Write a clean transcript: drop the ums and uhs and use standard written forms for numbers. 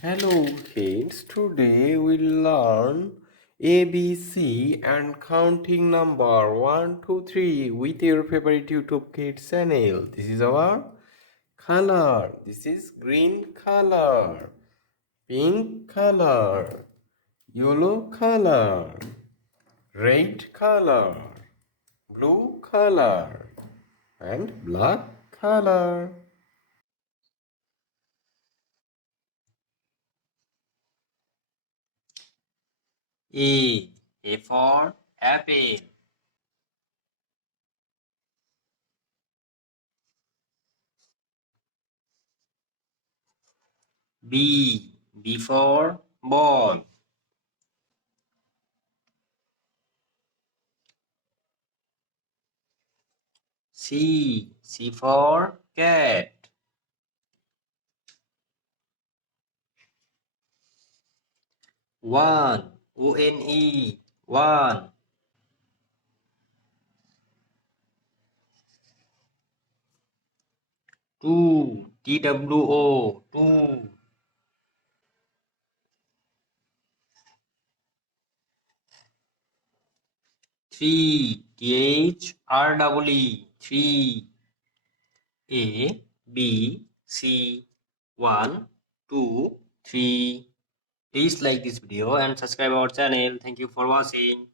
Hello kids, today we'll learn ABC and counting number 1, 2, 3 with your favorite YouTube Kids channel. This is our color. This is green color, pink color, yellow color, red color, blue color, and black color. A for apple. B for ball. C for cat. One, O-N-E, one. Two, T-W-O, two. Three, T-H-R-E-E, three. A, B, C, one, two, three. Please like this video and subscribe our channel. Thank you for watching.